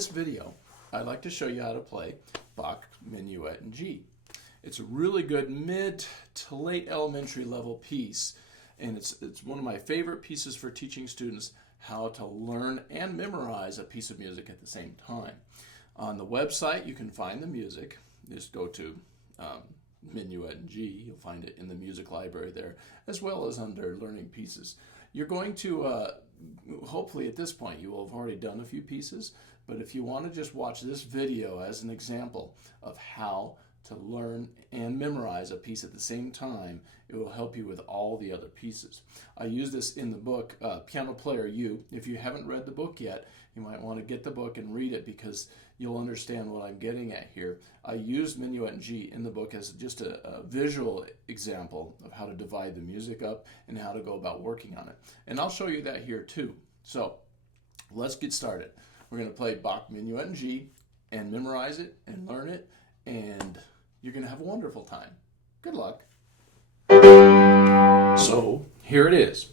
this video, I'd like to show you how to play Bach Minuet in G. It's a really good mid to late elementary level piece, and it's one of my favorite pieces for teaching students how to learn and memorize a piece of music at the same time. On the website, you can find the music. Just go to Minuet in G. You'll find it in the music library there, as well as under Learning Pieces. You're going to, hopefully at this point, you will have already done a few pieces, but if you want to just watch this video as an example of how to learn and memorize a piece at the same time, it will help you with all the other pieces. I use this in the book, Piano Player U. If you haven't read the book yet, you might want to get the book and read it because you'll understand what I'm getting at here. I used Minuet in G in the book as just a visual example of how to divide the music up and how to go about working on it. And I'll show you that here too. So let's get started. We're going to play Bach Minuet in G and memorize it and learn it, and you're going to have a wonderful time. Good luck. So here it is,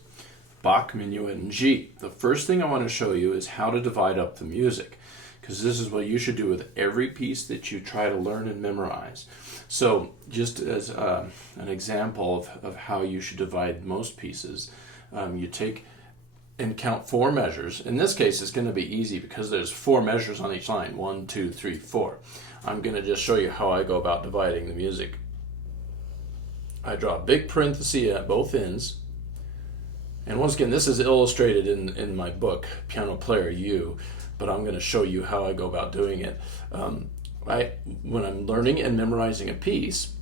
Bach Minuet in G. The first thing I want to show you is how to divide up the music, because this is what you should do with every piece that you try to learn and memorize. So just as an example of how you should divide most pieces, you take and count 4 measures. In this case, it's going to be easy because there's 4 measures on each line. 1, 2, 3, 4. I'm going to just show you how I go about dividing the music. I draw a big parenthesis at both ends. And once again, this is illustrated in my book, Piano Player U, but I'm going to show you how I go about doing it. When I'm learning and memorizing a piece,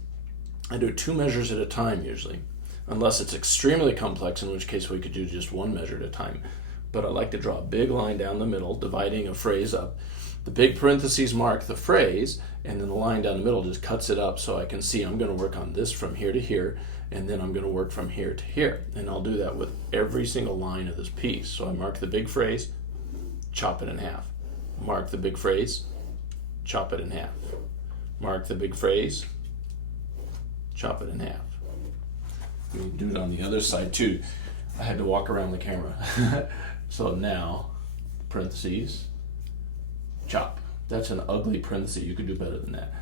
I do 2 measures at a time usually, unless it's extremely complex, in which case we could do just 1 measure at a time. But I like to draw a big line down the middle, dividing a phrase up. The big parentheses mark the phrase, and then the line down the middle just cuts it up so I can see I'm going to work on this from here to here, and then I'm going to work from here to here. And I'll do that with every single line of this piece. So I mark the big phrase, chop it in half. Mark the big phrase, chop it in half. Mark the big phrase, chop it in half. We can do it on the other side too. I had to walk around the camera. So now, parentheses, chop. That's an ugly parenthesis. You could do better than that.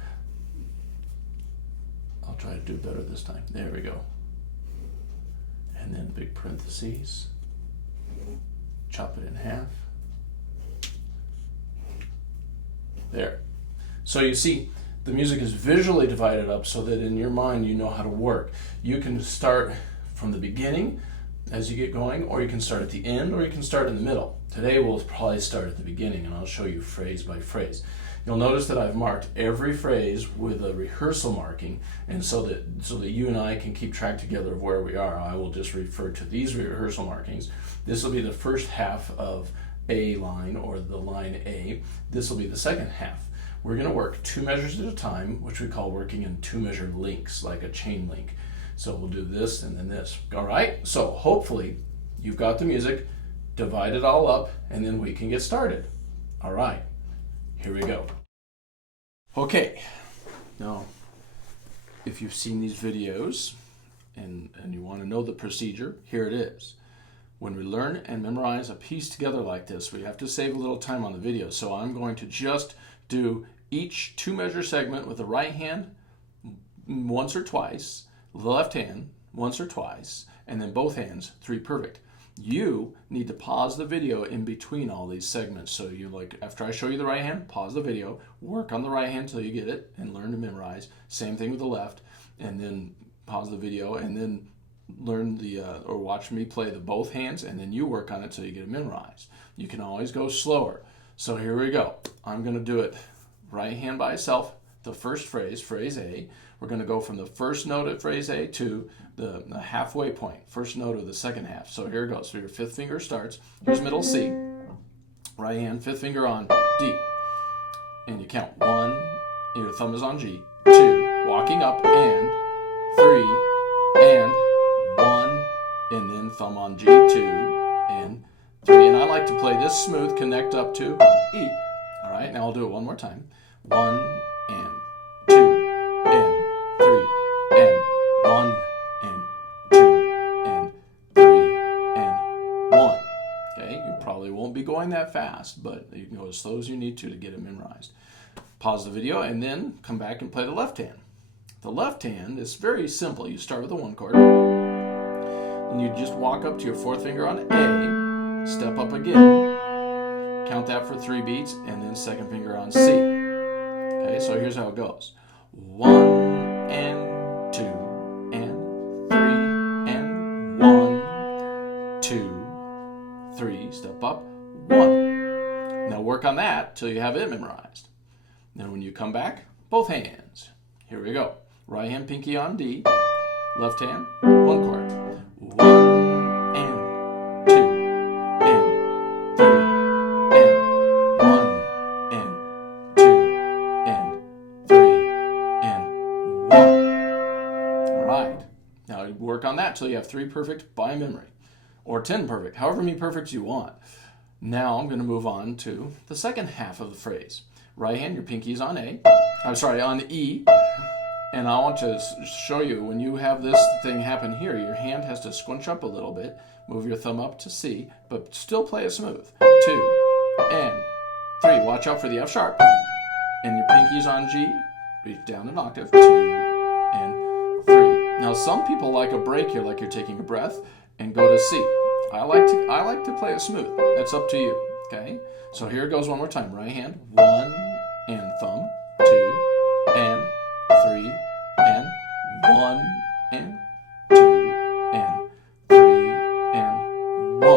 I'll try to do better this time. There we go. And then big parentheses, chop it in half. There. So you see, the music is visually divided up so that in your mind you know how to work. You can start from the beginning as you get going, or you can start at the end, or you can start in the middle. Today we'll probably start at the beginning, and I'll show you phrase by phrase. You'll notice that I've marked every phrase with a rehearsal marking, and so that you and I can keep track together of where we are. I will just refer to these rehearsal markings. This will be the first half of A line, or the line A. This will be the second half. We're going to work 2 measures at a time, which we call working in 2-measure links, like a chain link. So we'll do this and then this. All right? So hopefully you've got the music, divide it all up, and then we can get started. All right. Here we go. Okay. Now, if you've seen these videos and you want to know the procedure, here it is. When we learn and memorize a piece together like this, we have to save a little time on the video. So I'm going to just do each 2-measure segment with the right hand once or twice, the left hand once or twice, and then both hands 3 perfect. You need to pause the video in between all these segments. So you, like, after I show you the right hand, pause the video, work on the right hand till you get it and learn to memorize. Same thing with the left, and then pause the video and then learn or watch me play the both hands, and then you work on it till you get it memorized. You can always go slower. So here we go. I'm going to do it right hand by itself. The first phrase, phrase A, we're going to go from the first note of phrase A to the halfway point, first note of the second half. So here it goes. So your 5th finger starts. Here's middle C. Right hand, 5th finger on D. And you count 1, your thumb is on G, 2, walking up, and 3, and 1, and then thumb on G, 2, and 3. And I like to play this smooth, connect up to E. All right, now I'll do it one more time. 1, and 2, and 3, and 1, and 2, and 3, and 1. Okay, you probably won't be going going that fast, but you can go as slow as you need to get it memorized. Pause the video and then come back and play the left hand. The left hand is very simple. You start with a 1 chord, and you just walk up to your 4th finger on A, step up again, count that for 3 beats, and then 2nd finger on C. Okay, so here's how it goes. 1 and 2 and 3 and 1, 2, 3, step up, 1. Now work on that till you have it memorized. Then when you come back, both hands. Here we go. Right hand pinky on D, left hand 1 chord. 1 and 2 and 3 and 1 and 2 and 3 and 1. All right. Now work on that till you have 3 perfect by memory, or 10 perfect, however many perfects you want. Now I'm going to move on to the second half of the phrase. Right hand, your pinky's on A. I'm sorry, on E. And I want to show you, when you have this thing happen here, your hand has to squinch up a little bit, move your thumb up to C, but still play it smooth. 2 and 3. Watch out for the F sharp. And your pinky's on G. Reach down an octave. 2 and 3. Now some people like a break here, like you're taking a breath, and go to C. I like to play it smooth. That's up to you. Okay? So here it goes one more time. Right hand, 1 and thumb, 2 and 3 and 1 and 2 and 3 and 1.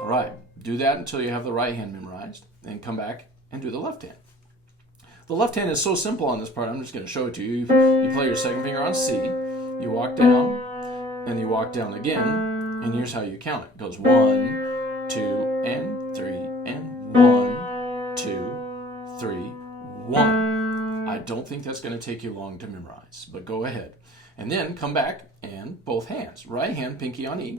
All right, do that until you have the right hand memorized, then come back and do the left hand. The left hand is so simple on this part, I'm just going to show it to you. You play your 2nd finger on C, you walk down, and you walk down again, and here's how you count it. It goes 1, 2, and 3, and 1, 2, 3, 1. I don't think that's going to take you long to memorize, but go ahead. And then come back and both hands. Right hand, pinky on E.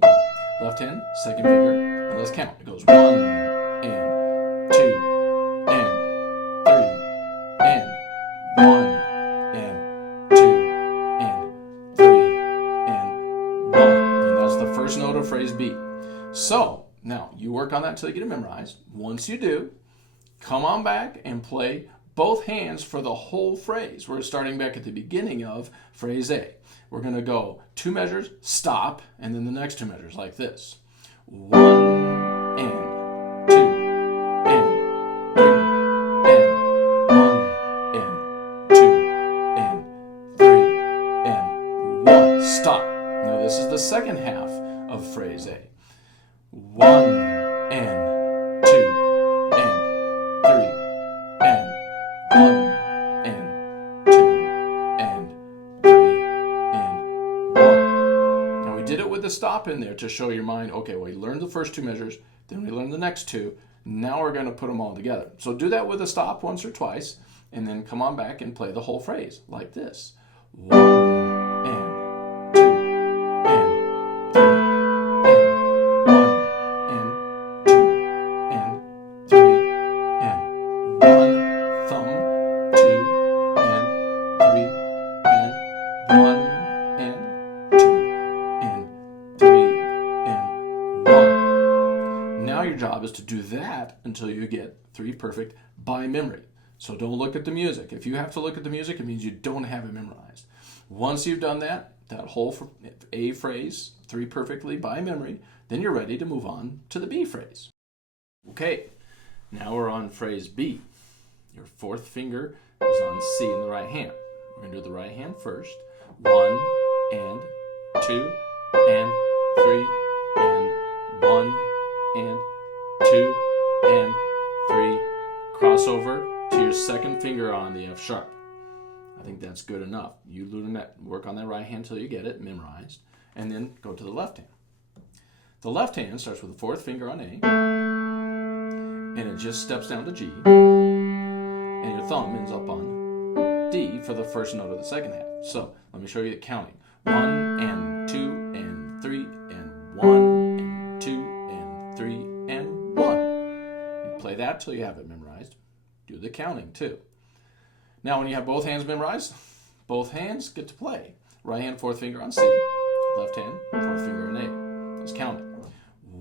Left hand, 2nd finger, and let's count. It goes 1 and 2 and 3 and 1 and 2 and 3 and 1. And that's the first note of phrase B. So, now you work on that until you get it memorized. Once you do, come on back and play both hands for the whole phrase. We're starting back at the beginning of phrase A. We're going to go 2 measures, stop, and then the next 2 measures like this. 1 and 2 and 3 and 1 and 2 and 3 and 1. Stop. Now this is the second half of phrase A. 1 and 2 and 3 and 1 and 2 and 3 and 1. Now we did it with the stop in there to show your mind, okay, well, we learned the first 2 measures, then we learned the next 2. Now we're going to put them all together. So do that with a stop once or twice, and then come on back and play the whole phrase like this. 1 and 2 and 3 and 1 and 2 and 3 and 1. Thumb, 2 and 3 and 1 and 2 and 3 and 1. Now your job is to do that until you get 3 perfect by memory. So don't look at the music. If you have to look at the music, it means you don't have it memorized. Once you've done that whole A phrase, 3 perfectly by memory, then you're ready to move on to the B phrase. Okay, now we're on phrase B. Your 4th finger is on C in the right hand. We're going to do the right hand first. 1 and 2 and 3 and 1 and 2 and 3. Cross over to your 2nd finger on the F sharp. I think that's good enough. You learn that, work on that right hand till you get it memorized, and then go to the left hand. The left hand starts with the 4th finger on A, and it just steps down to G, and your thumb ends up on D for the first note of the 2nd half. So let me show you the counting. 1 and 2 and 3 and 1 and 2 and 3 and 1. You play that till you have it memorized. Do the counting too. Now when you have both hands memorized, both hands get to play. Right hand, 4th finger on C. Left hand, 4th finger on A. Let's count it.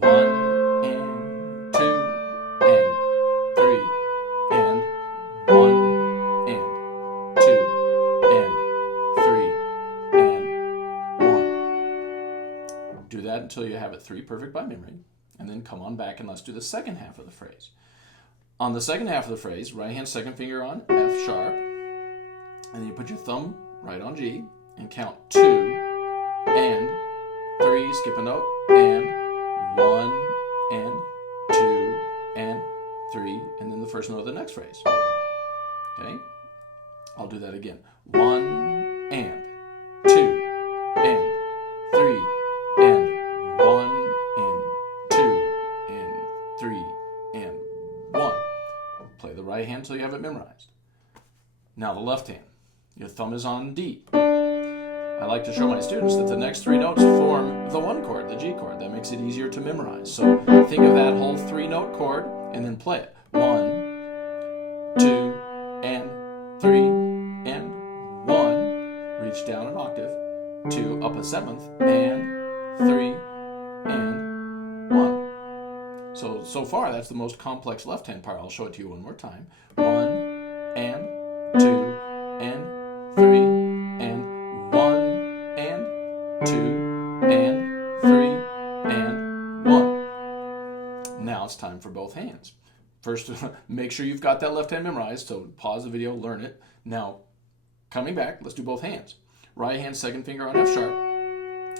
1 and 2 until you have it 3 perfect by memory, and then come on back and let's do the second half of the phrase. On the second half of the phrase, right hand second finger on F sharp, and then you put your thumb right on G and count 2 and 3, skip a note, and 1 and 2 and 3, and then the first note of the next phrase. Okay? I'll do that again. 1 and 2 and 3 and 1 and 2 and 3 and 1. Play the right hand till you have it memorized. Now the left hand. Your thumb is on D. I like to show my students that the next 3 notes form the 1 chord, the G chord. That makes it easier to memorize. So think of that whole 3-note chord and then play it. 1, 2, and 3, and 1. Reach down an octave. 2, up a 7th, and 3, and 1. So far, that's the most complex left-hand part. I'll show it to you one more time. 1, and 2, and 3, and 1, and 2, and 3, and 1. Now it's time for both hands. First, make sure you've got that left hand memorized, so pause the video, learn it. Now, coming back, let's do both hands. Right hand, second finger on F sharp.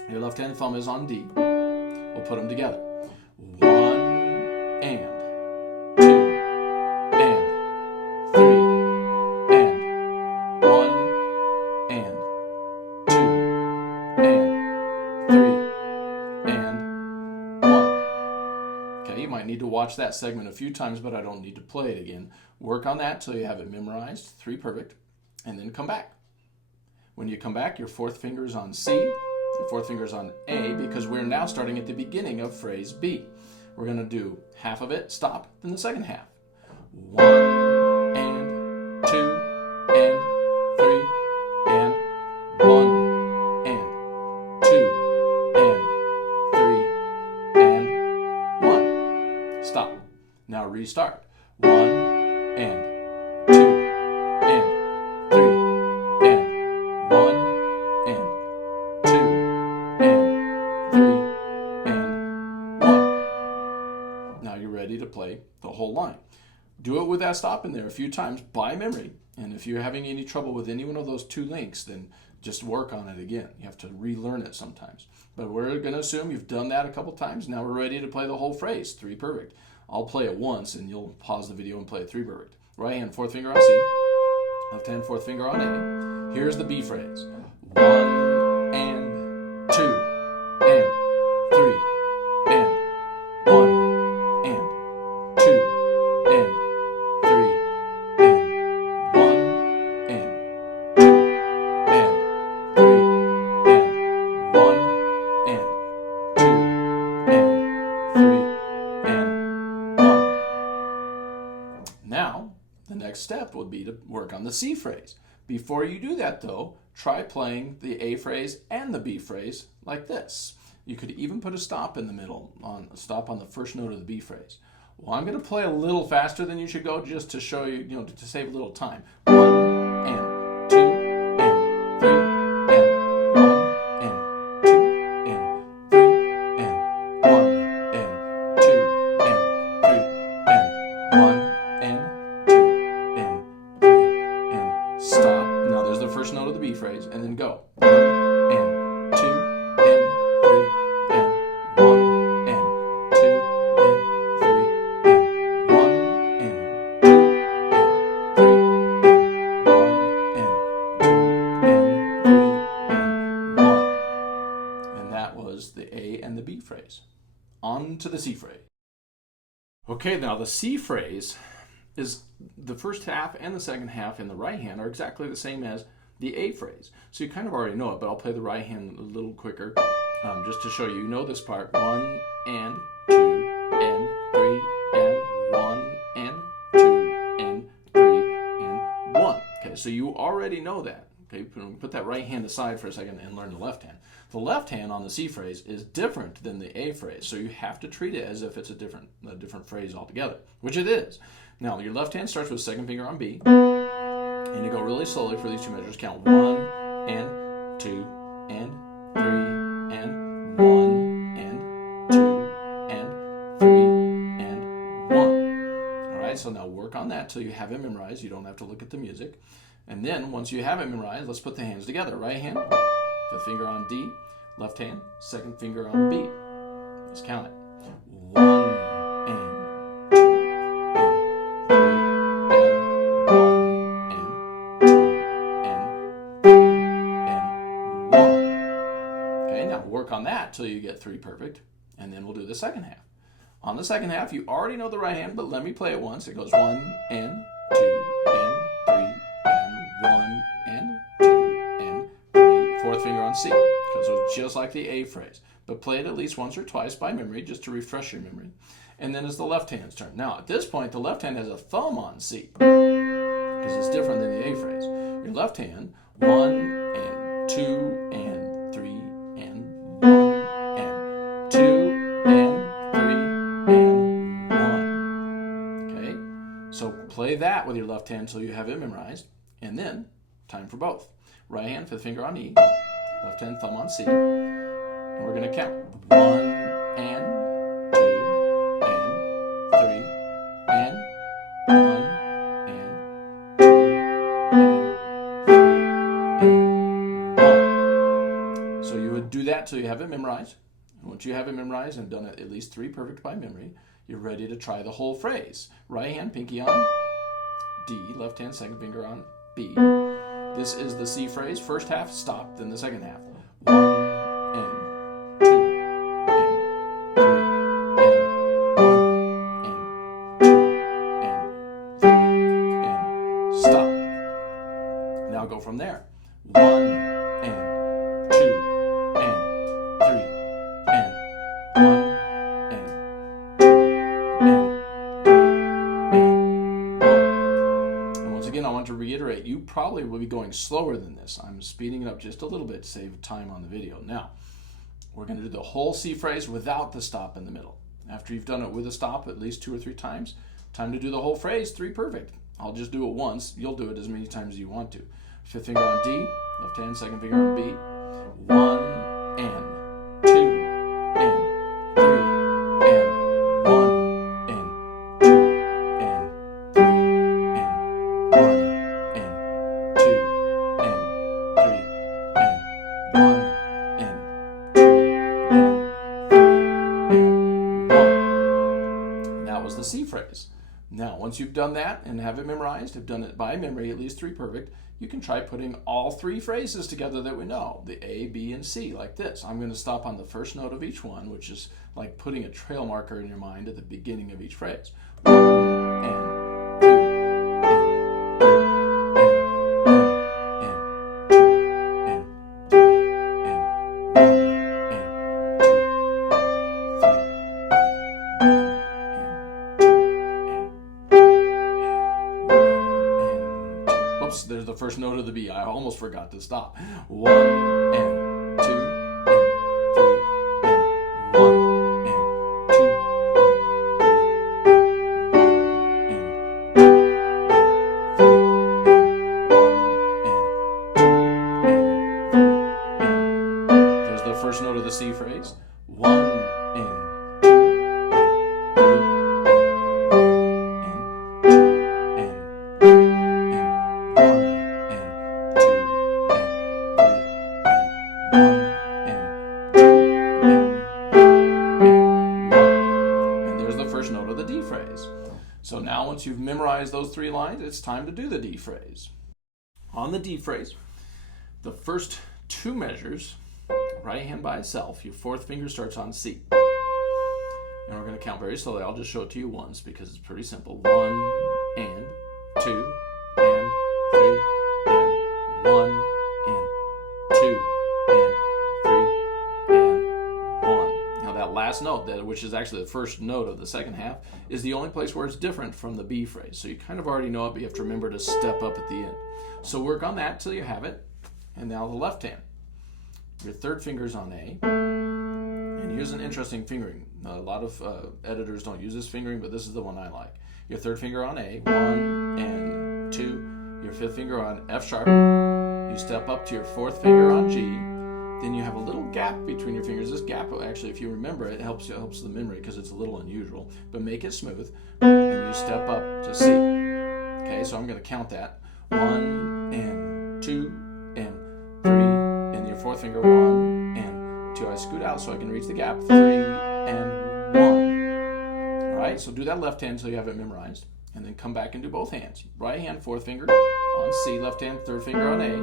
Your left hand thumb is on D. We'll put them together. 1 and 2 and 3 and 1 and 2 and 3 and 1. Okay, you might need to watch that segment a few times, but I don't need to play it again. Work on that till you have it memorized, 3 perfect, and then come back. When you come back, your 4th finger is on C, your 4th finger is on A, because we're now starting at the beginning of phrase B. We're going to do half of it, stop, then the second half. 1 and 2 and 3 and 1 and 2 and 3 and 1. Stop. Now restart. 1 and 2 and 3 and 1 and 2 and 3 and 1. Now you're ready to play the whole line. Do it with that stop in there a few times by memory. And if you're having any trouble with any one of those 2 links, then just work on it again. You have to relearn it sometimes. But we're going to assume you've done that a couple times. Now we're ready to play the whole phrase, 3 perfect. I'll play it once and you'll pause the video and play it 3 perfect. Right hand, 4th finger on C. Left hand, 4th finger on A. Here's the B phrase. 1 and 2 and 3 and 1 and 2 and 3 and 1 and 2 and 3 and 1 and 2 and 3 and 1. Now, the next step would be to work on the C phrase. Before you do that though, try playing the A phrase and the B phrase like this. You could even put a stop in the middle, a stop on the first note of the B phrase. Well, I'm going to play a little faster than you should go just to show you, to save a little time. 1 and 2 and 3 and 1 and 2 and 3 and 1 and 2 and 3 and 1 and 2 and 3 and stop. Now there's the first note of the B phrase, and then go. 1 and 2 and 3 and 1 and 2 and 3 and 1 and 2 and 3 and 1 and 2 and 3 and 1. And that was the A and the B phrase. On to the C phrase. Okay, now the C phrase is the first half and the second half in the right hand are exactly the same as the A phrase. So you kind of already know it, but I'll play the right hand a little quicker just to show you. You know this part. 1 and 2 and 3 and 1 and 2 and 3 and 1. Okay, so you already know that. Okay, put that right hand aside for a second and learn the left hand. The left hand on the C phrase is different than the A phrase, so you have to treat it as if it's a different phrase altogether, which it is. Now, your left hand starts with second finger on B, and you go really slowly for these 2 measures. Count 1 and 2 and 3 and 1 and right, so now work on that till you have it memorized. You don't have to look at the music. And then once you have it memorized, let's put the hands together. Right hand, fifth finger on D, left hand, second finger on B. Let's count it. 1 and 2 and 3 and 1 and 2 and 3 and 1. Okay, now work on that till you get 3 perfect, and then we'll do the second half. On the second half, you already know the right hand, but let me play it once. It goes 1 and 2 and 3 and 1 and 2 and 3. Fourth finger on C, because it's just like the A phrase. But play it at least once or twice by memory, just to refresh your memory. And then it's the left hand's turn. Now, at this point, the left hand has a thumb on C, because it's different than the A phrase. Your left hand, 1 and 2 and 3 and 1 and 2 and 3 and 1. Okay? So play that with your left hand until you have it memorized. And then, time for both. Right hand, fifth finger on E, left hand, thumb on C. And we're going to count 1 and 2 and 3 and 1 and 2 and 3 and 1. So you would do that till you have it memorized. And once you have it memorized and done it at least 3 perfect by memory, you're ready to try the whole phrase. Right hand, pinky on D, left hand, second finger on B. This is the C phrase. First half, stop, then the second half. 1 and 2 and 3 and 1 and 2 and 3 and stop. Now go from there. 1 and 2 and 3 and 1 and 2 and 3 and 1. And once again, I want to reiterate, you probably will be going slower than this. I'm speeding it up just a little bit to save time on the video. Now, we're going to do the whole C phrase without the stop in the middle. After you've done it with a stop at least 2 or 3 times, time to do the whole phrase, 3 perfect. I'll just do it once. You'll do it as many times as you want to. Fifth finger on D, left hand, second finger on B. 1 and 2 and 3 and 1 and 2 and 3 and 1 and 2 and 3 and 1 and 2 and 3 and 1. That was the C phrase. Now, once you've done that and have it memorized, have done it by memory, at least 3 perfect, you can try putting all 3 phrases together that we know, the A, B, and C, like this. I'm going to stop on the first note of each one, which is like putting a trail marker in your mind at the beginning of each phrase. 1 and 2 and 3 and 1 and 2 and 3 and 1 and 2 and 3 and 1 and 2. Oops, there's the first note of the B. I almost forgot to stop. 1 and 2 and 3 and 1 and 2 and 3 and 1 and 2 and 3 and 1 and 2 and 3 and there's the first note of the C phrase. 1 and 2 and 3 and 2 and 3 and 1 and 2 and 3 and 1 and 2 and 1. And there's the first note of the D phrase. So now once you've memorized those 3 lines, it's time to do the D phrase. On the D phrase, the first 2 measures, right hand by itself, your 4th finger starts on C. And we're going to count very slowly. I'll just show it to you once because it's pretty simple. 1 and 2 and 3 and 1 and 2 and 3 and 1. Now that last note, which is actually the first note of the second half, is the only place where it's different from the B phrase. So you kind of already know it, but you have to remember to step up at the end. So work on that till you have it. And now the left hand. Your 3rd finger's on A. And here's an interesting fingering. A lot of editors don't use this fingering, but this is the one I like. Your 3rd finger on A, 1 and 2. Your 5th finger on F sharp. You step up to your 4th finger on G. Then you have a little gap between your fingers. This gap, actually, if you remember it, helps the memory because it's a little unusual. But make it smooth. And you step up to to C. Okay, so I'm going to count that. 1 and 2 and 3, and your fourth finger 1 and 2. I scoot out so I can reach the gap. 3 and 1. All right, so do that left hand until you have it memorized, and then come back and do both hands. Right hand, fourth finger on C, left hand, third finger on A.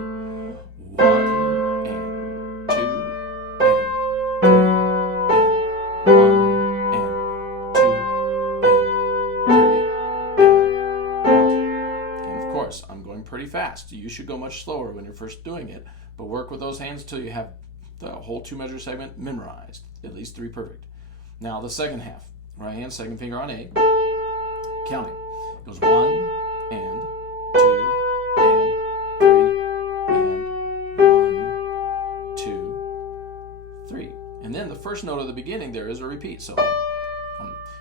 1 and 2 and 3 and 1 and 2 and 3 and 1. And of course, I'm going pretty fast. You should go much slower when you're first doing it, but work with those hands till you have the whole 2-measure segment memorized, at least 3 perfect. Now the second half, right hand, second finger on A, counting. It goes 1 and 2 and 3 and 1, 2, 3. And then the first note of the beginning there is a repeat. So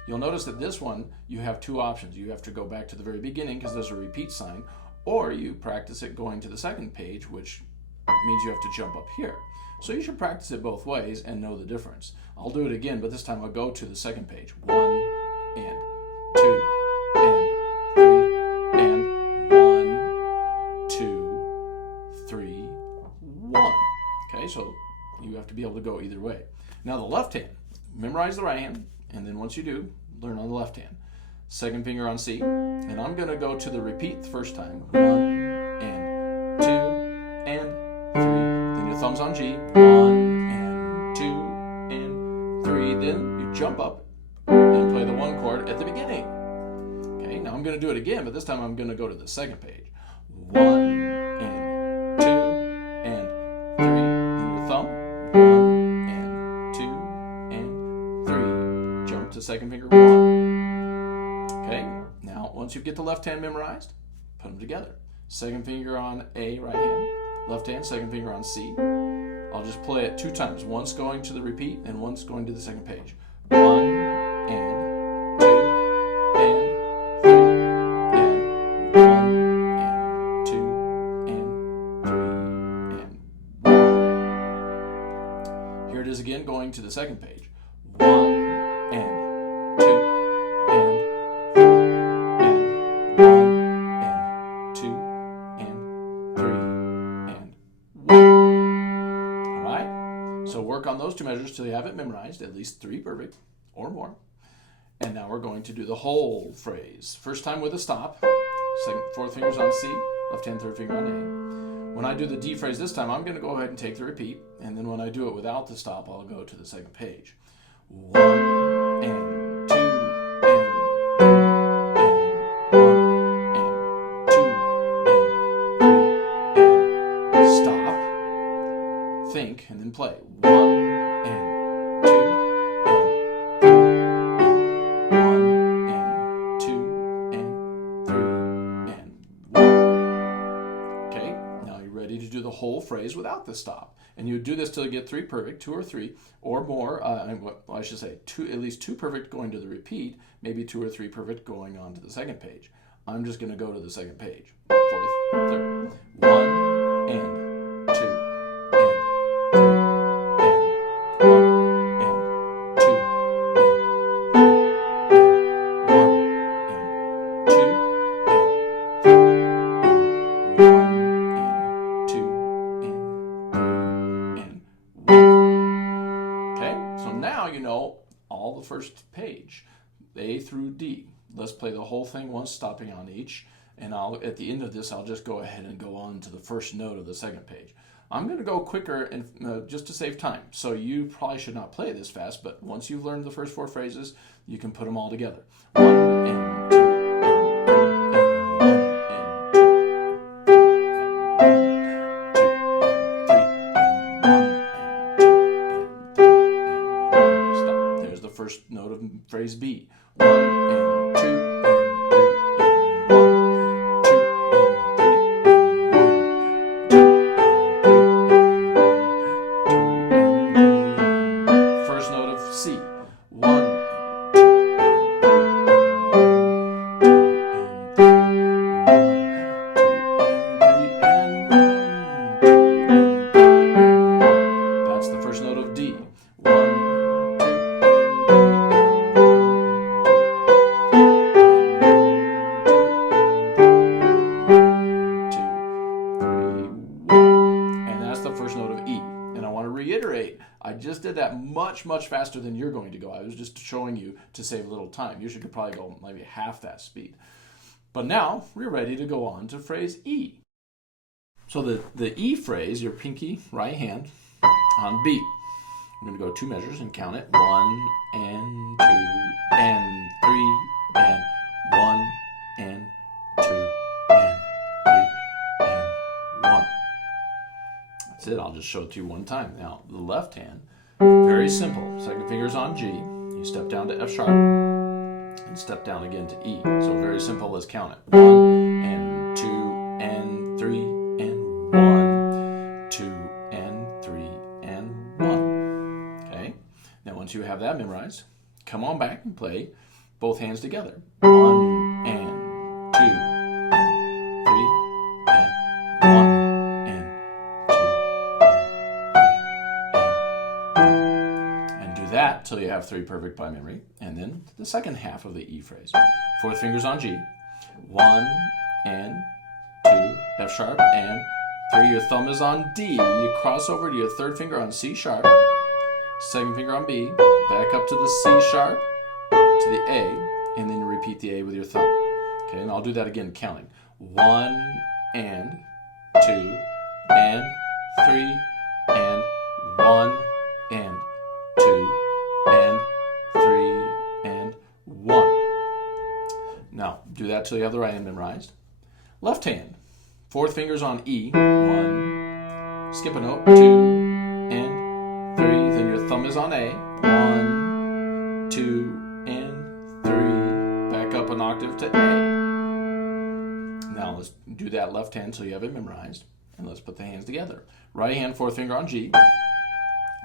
you'll notice that this one, you have 2 options. You have to go back to the very beginning because there's a repeat sign, or you practice it going to the second page, which means you have to jump up here. So you should practice it both ways and know the difference. I'll do it again, but this time I'll go to the second page. 1 and 2 and 3 and 1, 2, 3, 1. Okay, so you have to be able to go either way. Now the left hand, memorize the right hand, and then once you do, learn on the left hand. Second finger on C, and I'm going to go to the repeat the first time. 1 and 2 and 3. Then your thumb's on G. 1 and 2 and 3. Then you jump up and play the 1 chord at the beginning. Okay, now I'm going to do it again, but this time I'm going to go to the second page. 1 and 2 and 3. Then your thumb. 1 and 2 and 3. Jump to second finger. 1. Okay, now once you get the left hand memorized, put them together. Second finger on A, right hand. Left hand, second finger on C. I'll just play it 2 times. Once going to the repeat and once going to the second page. 1 and 2 and 3 and 1 and 2 and 3 and 1. Here it is again going to the second page. 1 and 2 and 3 and 1 and 2 and 3 and 1. All right? So work on those 2 measures till you have it memorized, at least 3 perfect or more. And now we're going to do the whole phrase. First time with a stop. Fourth finger's on C, left hand, third finger on A. When I do the D phrase this time, I'm going to go ahead and take the repeat. And then when I do it without the stop, I'll go to the second page. 1 and 2 and 3 and 1 and 2 and 3 and stop, think, and then play. 1 and 2 and 3 and 1 and 2 and 3 and 1. Okay, now you're ready to do the whole phrase without the stop. And you do this till you get 3 perfect, 2 or 3, or more. I should say at least 2 perfect going to the repeat, maybe 2 or 3 perfect going on to the second page. I'm just going to go to the second page. Fourth, third. 1 and 2 and 3 and 1 and 2 and 3 and 1 and 2 and 3 and 1 and 2 and 3 and 1. Okay, so now you know all the first page, A through D. Let's play the whole thing once, stopping on each. And at the end of this, I'll just go ahead and go on to the first note of the second page. I'm going to go quicker and just to save time. So you probably should not play this fast, but once you've learned the first 4 phrases, you can put them all together. 1 and 2 and 3 and 1 and 2 and 2 and 3 and 1 and 2 and 3 and 1. Stop. There's the first note of phrase B. 1 and 2 and 3 and 1. 2 and 3 and 1. 2 and 3 and 1. 2 and 3 and 1. First note of C. 1 and 2 and 3 and 1. 2 and 3 and 1. 2 and 3 and 1. That's the first note of D. 1, 2 and 3 and 1. did that much, much faster than you're going to go. I was just showing you to save a little time. You should probably go maybe half that speed. But now we're ready to go on to phrase E. So the E phrase, your pinky right hand on B. I'm going to go 2 measures and count it. 1 and 2 and 3 and 1 and 2 and 3 and 1. That's it. I'll just show it to you one time. Now, the left hand, very simple. Second finger's on G. You step down to F sharp and step down again to E. So very simple. Let's count it. 1 and 2 and 3 and 1. 2 and 3 and 1. Okay? Now, once you have that memorized, come on back and play both hands together. 1 and 2 and 3 and 1 and 2 and 3 and 1. And do that till you have 3 perfect by memory. And then the second half of the E phrase. 4th finger's on G. 1 and 2, F sharp and 3. Your thumb is on D. You cross over to your 3rd finger on C sharp. 2nd finger on B. Back up to the C sharp, to the A, and then you repeat the A with your thumb. Okay, and I'll do that again, counting. 1 and 2 and 3 and 1 and 2 and 3 and 1. Now, do that till you have the right hand memorized. Left hand, 4th finger's on E. 1, skip a note, 2 and 3. Then your thumb is on A. 1, 2, and 3. Back up an octave to A. Now let's do that left hand so you have it memorized. And let's put the hands together. Right hand, 4th finger on G.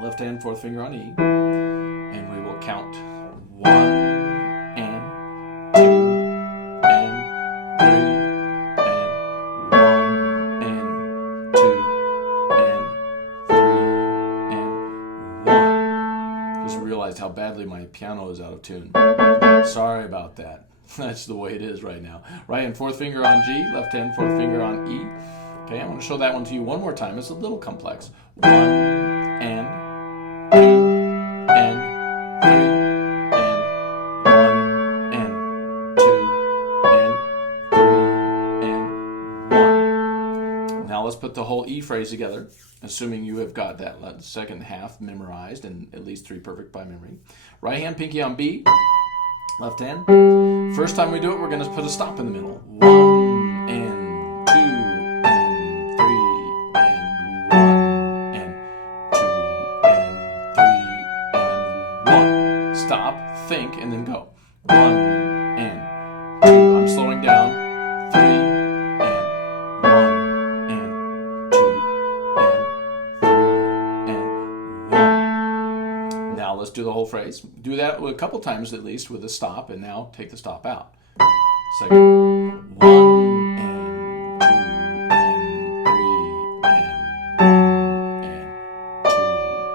Left hand, 4th finger on E. And we will count 1 and 2 and 3 and 1 and 2 and 3 and 1. Just realized how badly my piano is out of tune. Sorry about that. That's the way it is right now. Right hand, 4th finger on G. Left hand, 4th finger on E. Okay, I'm going to show that one to you one more time. It's a little complex. 1 and 2 and 3 and 1 and 2 and 3 and 1. Now let's put the whole E phrase together, assuming you have got that second half memorized and at least 3 perfect by memory. Right hand, pinky on B. Left hand. First time we do it, we're going to put a stop in the middle. 1 and 2 and 3 and 1 and 2 and 3 and 1. Stop, think, and then go. 1 and 2. I'm slowing down. 3 and 1 and 2 and 3 and 1. Now let's do the whole phrase. Do that a couple times at least with a stop, and now take the stop out. Second. 1 and 2 and 3 and 1 and 2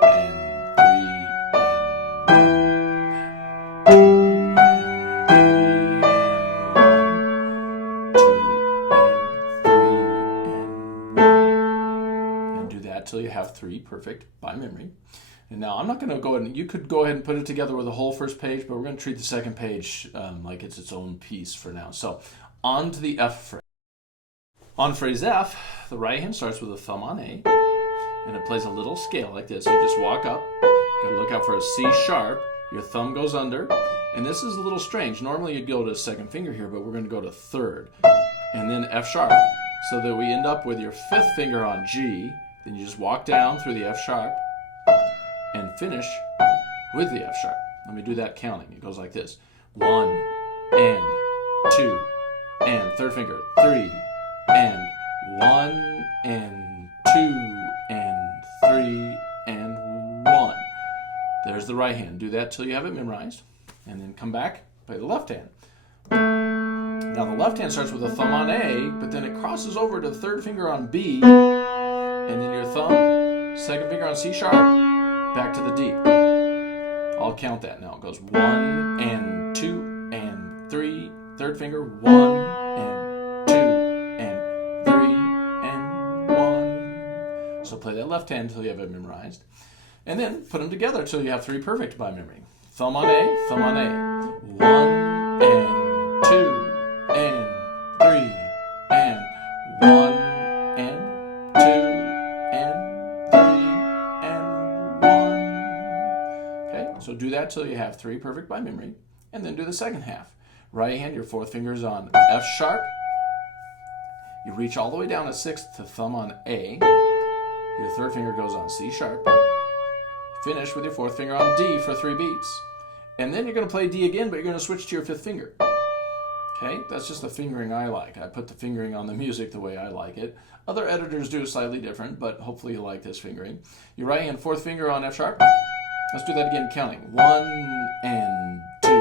and 3 and 1. 2 and 3 and 1. 2 and 3 and 1. And do that till you have 3 perfect by memory. And now I'm not going to go ahead and, you could go ahead and put it together with the whole first page, but we're going to treat the second page like it's its own piece for now. So on to the F phrase. On phrase F, the right hand starts with a thumb on A, and it plays a little scale like this. You just walk up, you got to look out for a C sharp, your thumb goes under, and this is a little strange. Normally you'd go to 2nd finger here, but we're going to go to 3rd, and then F sharp, so that we end up with your 5th finger on G. Then you just walk down through the F sharp, and finish with the F sharp. Let me do that counting. It goes like this. 1 and 2 and 3rd finger, 3 and 1 and 2 and 3 and 1. There's the right hand. Do that till you have it memorized. And then come back, play the left hand. Now the left hand starts with a thumb on A, but then it crosses over to the 3rd finger on B, and then your thumb, 2nd finger on C sharp, back to the D. I'll count that now. It goes 1 and 2 and 3, 3rd finger, 1 and 2 and 3 and 1. So play that left hand until you have it memorized. And then put them together until you have 3 perfect by memory. Thumb on A, thumb on A. 1 and 2 and 3 and 1 and 2 and 3 and 1. Okay, so do that till you have 3 perfect by memory, and then do the second half. Right hand, your 4th finger's on F sharp. You reach all the way down to 6th to thumb on A. Your 3rd finger goes on C sharp. Finish with your 4th finger on D for 3 beats. And then you're going to play D again, but you're going to switch to your 5th finger. Okay, that's just the fingering I like. I put the fingering on the music the way I like it. Other editors do slightly different, but hopefully you like this fingering. Your right hand 4th finger on F sharp. Let's do that again, counting. 1 and 2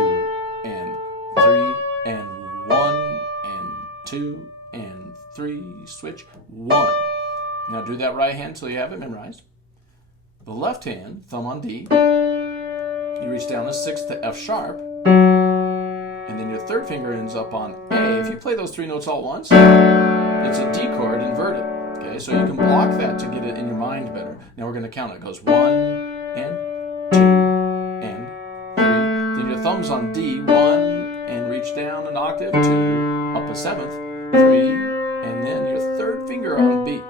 and 3 and 1 and 2 and 3. Switch 1. Now do that right hand till you have it memorized. The left hand, thumb on D. You reach down to 6th to F sharp, and then your 3rd finger ends up on A. If you play those 3 notes all at once, it's a D chord inverted. Okay, so you can block that to get it in your mind better. Now we're going to count it. It goes 1 and 2 and 3. Then your thumb's on D, 1, and reach down an octave, 2, up a 7th, 3, and then your 3rd finger on B.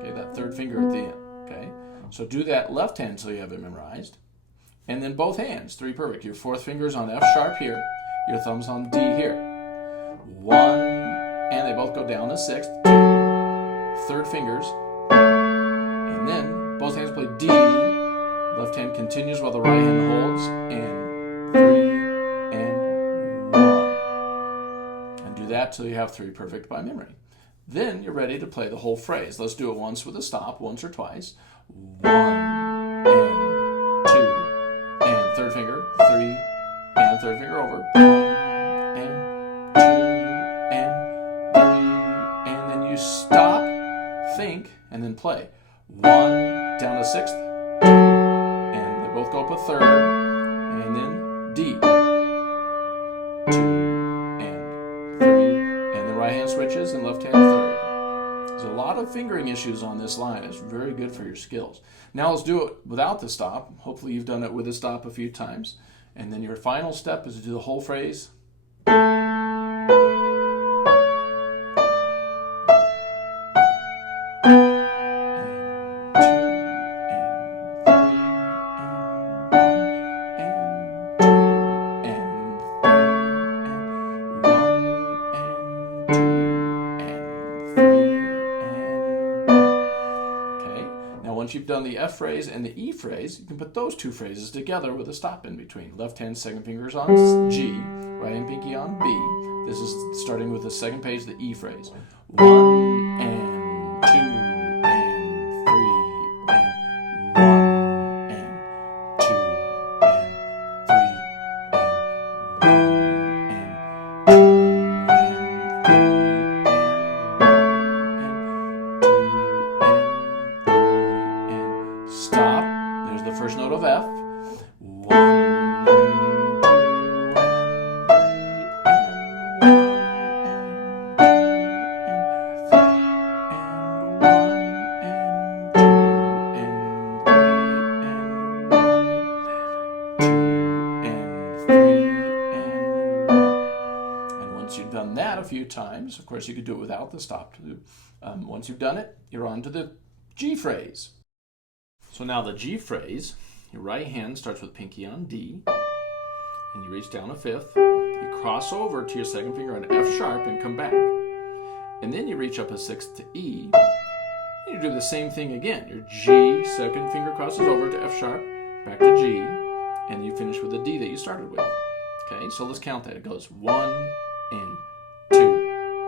Okay, that 3rd finger at the end. Okay, so do that left hand till you have it memorized. And then both hands, 3 perfect. Your 4th finger's on F sharp here. Your thumb's on D here. 1, and they both go down to 6th. 2, 3rd fingers. And then both hands play D. Left hand continues while the right hand holds. And 3 and 1. And do that till you have 3 perfect by memory. Then you're ready to play the whole phrase. Let's do it once with a stop, once or twice. 1 and 2. And 3rd finger, 3, and 3rd finger over, 1, and 2, and 3, and then you stop, think, and then play. 1, down to 6th, 2, and they both go up a 3rd, and then D, 2, and 3, and the right hand switches, and left hand 3rd. There's a lot of fingering issues on this line. It's very good for your skills. Now let's do it without the stop. Hopefully you've done it with a stop a few times. And then your final step is to do the whole phrase. Once you've done the F phrase and the E phrase, you can put those 2 phrases together with a stop in between. Left hand 2nd finger's on G, right hand pinky on B. This is starting with the 2nd page, the E phrase. 1 and 2 and 3 and 1 and 2 and 3 and 1 and 2 and 3 and 1 and 2 and stop. There's the first note of F. 1 and 2 and 3 and once you've done that a few times, of course you could do it without the stop. Once you've done it, you're on to the G phrase. So now the G phrase, your right hand starts with pinky on D, and you reach down a 5th. You cross over to your 2nd finger on F sharp and come back. And then you reach up a 6th to E. And you do the same thing again. Your G, 2nd finger crosses over to F sharp, back to G, and you finish with the D that you started with. Okay, so let's count that. It goes 1 and 2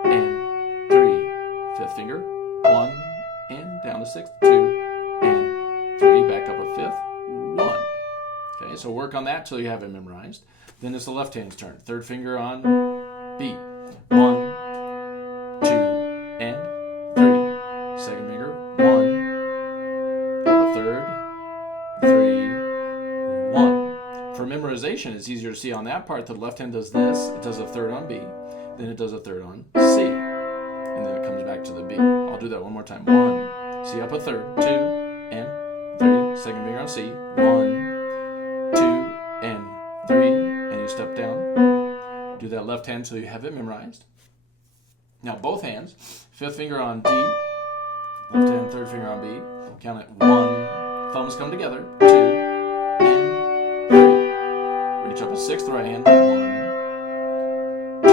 and 3. 5th finger, 1 and down to 6th, 2 and 3, back up a 5th, 1. Okay, so work on that till you have it memorized. Then it's the left hand's turn. 3rd finger on B. 1, 2, and 3. 2nd finger, 1, up a 3rd, 3, 1. For memorization, it's easier to see on that part. The left hand does this, it does a 3rd on B, then it does a 3rd on C, and then it comes back to the B. I'll do that one more time. 1, C up a 3rd, 2, and 3, second finger on C. 1, 2, and 3, and you step down. Do that left hand till you have it memorized. Now both hands, fifth finger on D, left hand, third finger on B. Count it 1, thumbs come together, 2, and 3. Reach up a sixth right hand, 1, 2,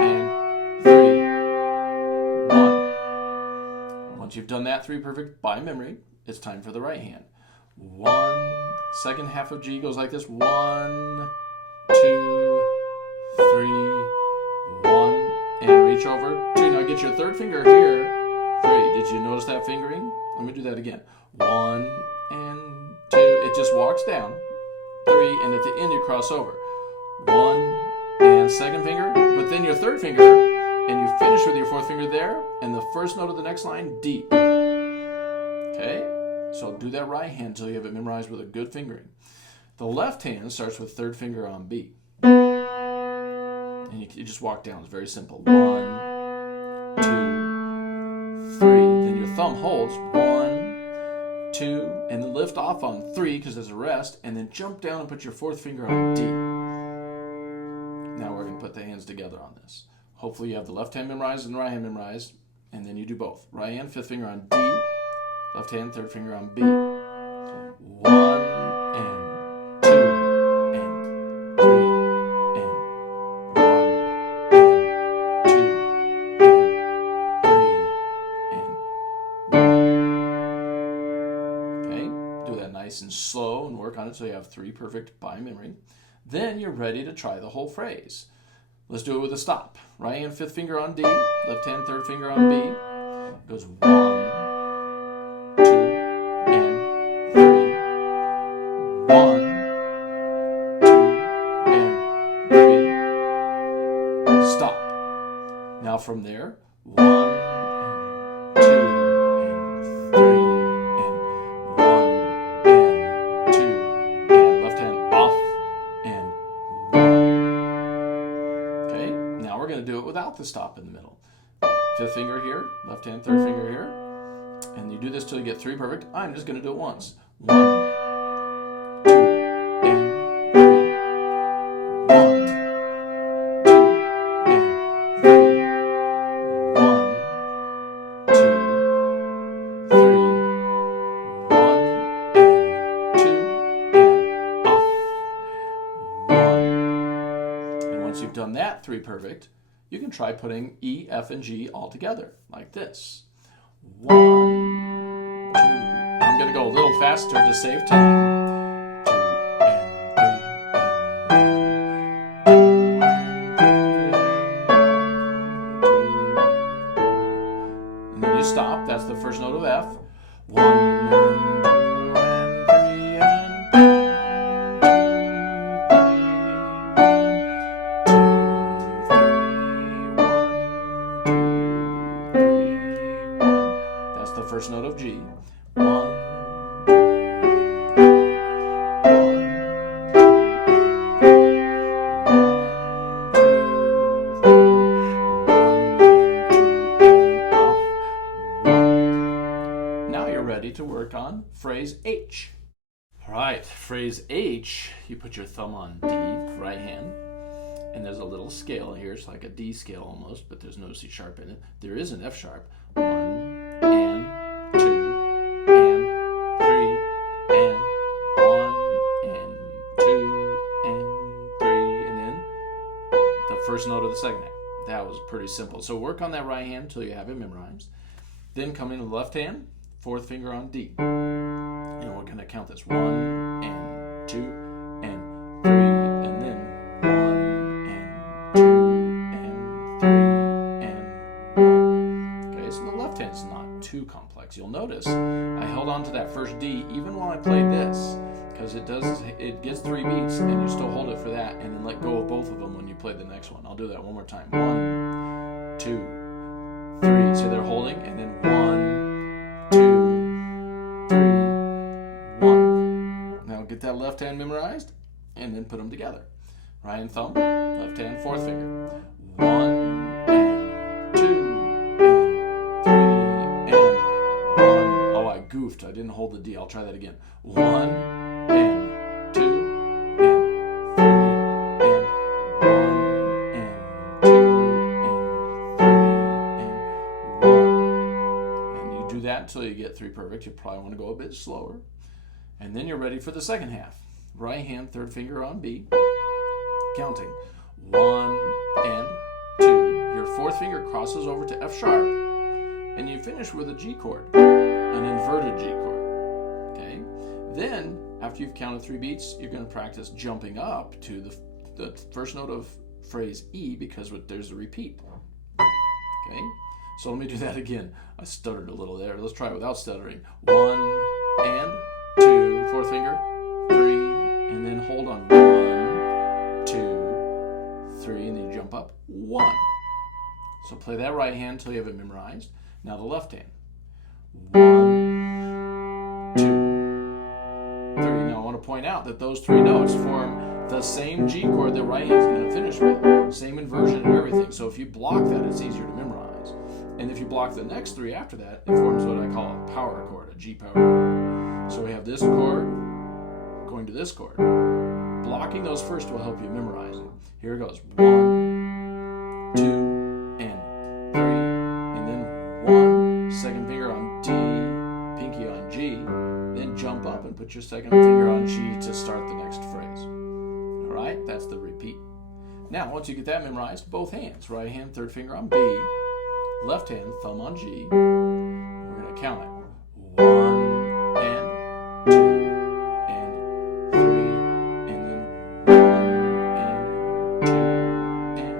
and 3, 1. Once you've done that 3 perfect by memory, it's time for the right hand. 1, second half of G goes like this, 1, 2, 3, 1, and reach over, 2. Now get your third finger here, 3. Did you notice that fingering? Let me do that again. 1 and 2. It just walks down. 3, and at the end you cross over. 1 and second finger, but then your third finger, and you finish with your fourth finger there, and the first note of the next line, D. Okay? So do that right hand until you have it memorized with a good fingering. The left hand starts with third finger on B. And you just walk down. It's very simple. 1, 2, 3. Then your thumb holds 1, 2, and then lift off on 3 because there's a rest, and then jump down and put your fourth finger on D. Now we're going to put the hands together on this. Hopefully you have the left hand memorized and the right hand memorized, and then you do both. Right hand, fifth finger on D, left hand, third finger on B. 1 and 2 and 3 and 1 and 2 and 3 and 1. Okay, do that nice and slow and work on it so you have 3 perfect by memory. Then you're ready to try the whole phrase. Let's do it with a stop. Right hand, fifth finger on D, left hand, third finger on B. It goes 1, 2, and 3. 1, 2, and 3. Stop. Now from there, 1, and 2, and 3, and 1, and 2, and left hand off, and 1. Okay, now we're going to do it without the stop in the middle. Fifth finger here, left hand, third finger here. And you do this till you get 3 perfect. I'm just going to do it once. 1, 2, and 3. 1, 2, and 3. 1, 2, 3. 1, and 2, and off. 1. And once you've done that 3 perfect, you can try putting E, F, and G all together, like this. 1, 2, I'm going to go a little faster to save time. 2 and 3 and then you stop. That's the first note of F. 1 and 2 and 3 and 1, 2, 3, 1, 2, 3, 1. That's the first note of G. 1, 2, 1, 2, 1, 2, 3, 1, 2, and off. 1. Now you're ready to work on phrase H. All right, phrase H, you put your thumb on D, right hand, and there's a little scale here. It's like a D scale almost, but there's no C sharp in it. There is an F sharp. 1 and 2 and 3 and 1 and 2 and 3, and then the first note of the second half. That was pretty simple. So work on that right hand until you have it memorized. Then come into the left hand, fourth finger on D. And we're going to count this. 1 and 2 and 3, and then 1 and 2 and 3 and 1. Okay, so the left hand's not too complex. You'll notice I held on to that first D even while I played this, because it gets 3 beats and you still hold it for that, and then let go of both of them when you play the next one. I'll do that one more time. 1, 2, 3. So they're holding, and then 1, 2, 3, 1. Now get that left hand memorized, and then put them together. Right hand thumb, left hand fourth finger. 1 and 2 and 3 and 1. Oh, I goofed goofed. I didn't hold the D. I'll try that again. 1 and 2 and 3 and 1 and 2 and 3 and 1. And you do that until you get 3 perfect. You probably want to go a bit slower. And then you're ready for the second half. Right hand, third finger on B, counting 1 and 2. Your fourth finger crosses over to F sharp, and you finish with a G chord, an inverted G chord. Okay. Then, after you've counted 3 beats, you're going to practice jumping up to the first note of phrase E because there's a repeat. Okay. So let me do that again. I stuttered a little there. Let's try it without stuttering. 1 and 2, fourth finger, 3, and then hold on 1, 2, 3, and then you jump up 1. So play that right hand until you have it memorized. Now the left hand. 1, 2, 3. Now I want to point out that those 3 notes form the same G chord the right hand is going to finish with. Same inversion and everything. So if you block that, it's easier to memorize. And if you block the next 3 after that, it forms what I call a power chord, a G power chord. So we have this chord going to this chord. Blocking those first will help you memorize it. Here it goes. 1, 2, and 3, and then 1, second finger on D, pinky on G, then jump up and put your second finger on G to start the next phrase. All right, that's the repeat. Now, once you get that memorized, both hands, right hand, third finger on B, left hand, thumb on G. We're going to count it. 1 and 2 and 3, and then 1 and 2 and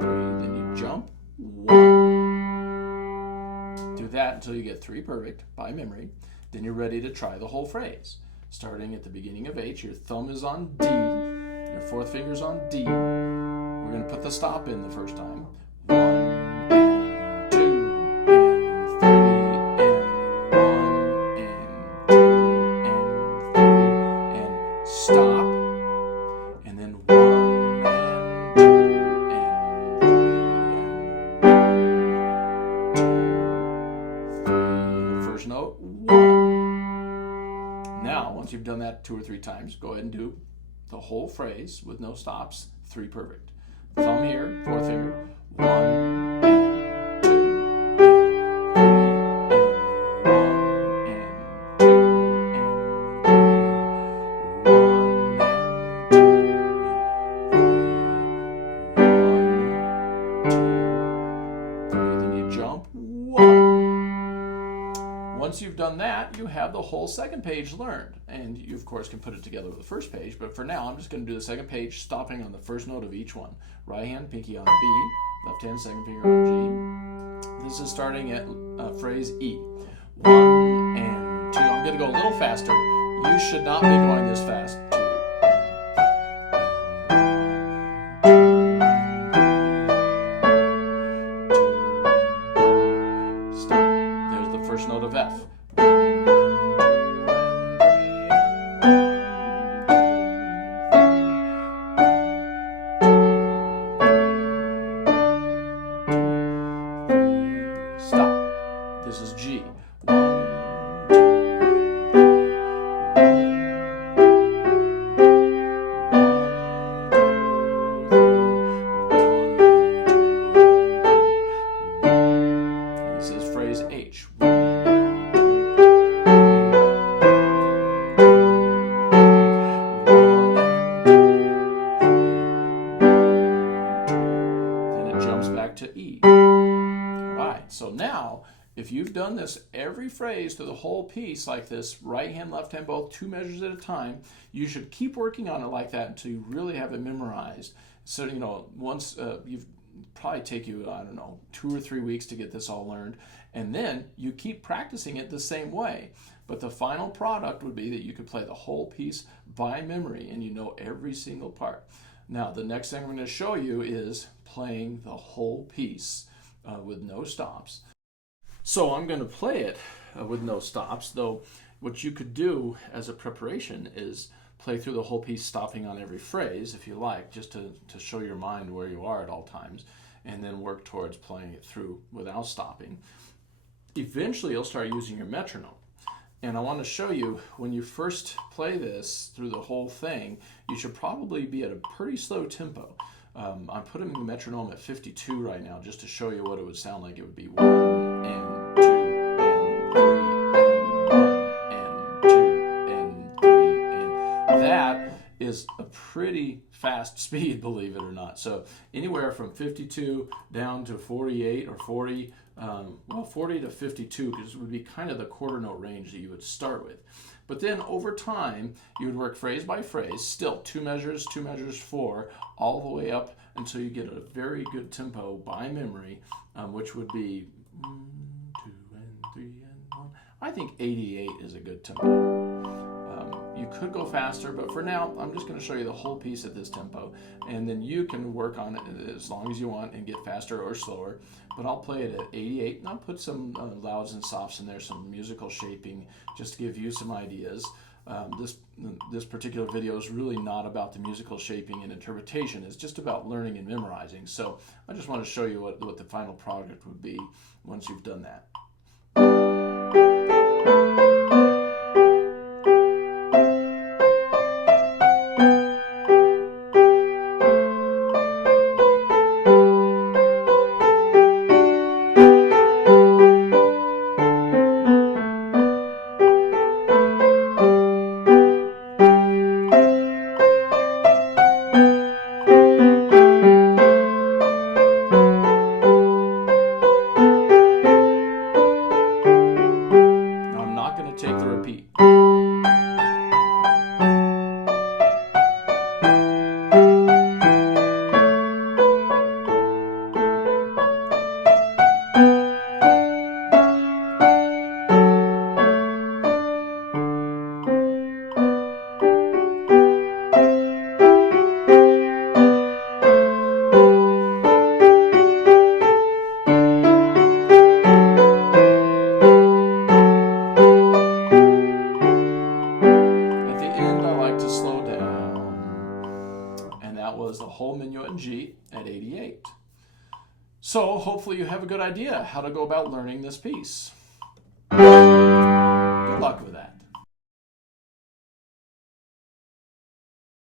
3. Then you jump 1. Do that until you get 3 perfect by memory. Then you're ready to try the whole phrase. Starting at the beginning of H, your thumb is on D, your fourth finger's on D. We're going to put the stop in the first time. 1 and 2 and 3 and 1 and 2 and 3 and stop. And then 1 and 2 and 3 and 1, 2, 3. And the first note, 1. Now, once you've done that 2 or 3 times, go ahead and do the whole phrase with no stops, 3 perfect. Thumb here, fourth finger, 1 and 2 and 3 and 1 and 2 and 3, 1 and 2 and 3, 1, 2, 3. Then you jump 1. Once you've done that, you have the whole second page learned. And you, of course, can put it together with the first page. But for now, I'm just going to do the second page, stopping on the first note of each one. Right hand, pinky on B. Left hand, second finger on G. This is starting at phrase E. 1 and 2. I'm going to go a little faster. You should not be going this fast. 2. Stop. There's the first note of F. This is G. 1, 2, 1. This is phrase H. 1, 2. Then it jumps back to E. All right, so now, if you've done this every phrase through the whole piece like this, right hand, left hand, both 2 measures at a time, you should keep working on it like that until you really have it memorized. So, once you've probably take you, 2 or 3 weeks to get this all learned, and then you keep practicing it the same way. But the final product would be that you could play the whole piece by memory and you know every single part. Now, the next thing I'm going to show you is playing the whole piece with no stops. So I'm going to play it with no stops, though what you could do as a preparation is play through the whole piece stopping on every phrase, if you like, just to show your mind where you are at all times, and then work towards playing it through without stopping. Eventually, you'll start using your metronome. And I want to show you, when you first play this through the whole thing, you should probably be at a pretty slow tempo. I'm putting the metronome at 52 right now just to show you what it would sound like. It would be 1 and 2 and 3 and 1 and 2 and 3. And that is a pretty fast speed, believe it or not. So anywhere from 52 down to 48 or 40, 40 to 52, because it would be kind of the quarter note range that you would start with. But then over time, you would work phrase by phrase, still 2 measures, 4, all the way up until you get a very good tempo by memory, which would be 1, 2, and 3, and 1. I think 88 is a good tempo. You could go faster, but for now, I'm just going to show you the whole piece at this tempo, and then you can work on it as long as you want and get faster or slower. But I'll play it at 88, and I'll put some louds and softs in there, some musical shaping, just to give you some ideas. This particular video is really not about the musical shaping and interpretation. It's just about learning and memorizing. So I just want to show you what the final product would be once you've done that. Take the repeat. That was the whole Minuet in G at 88. So hopefully you have a good idea how to go about learning this piece.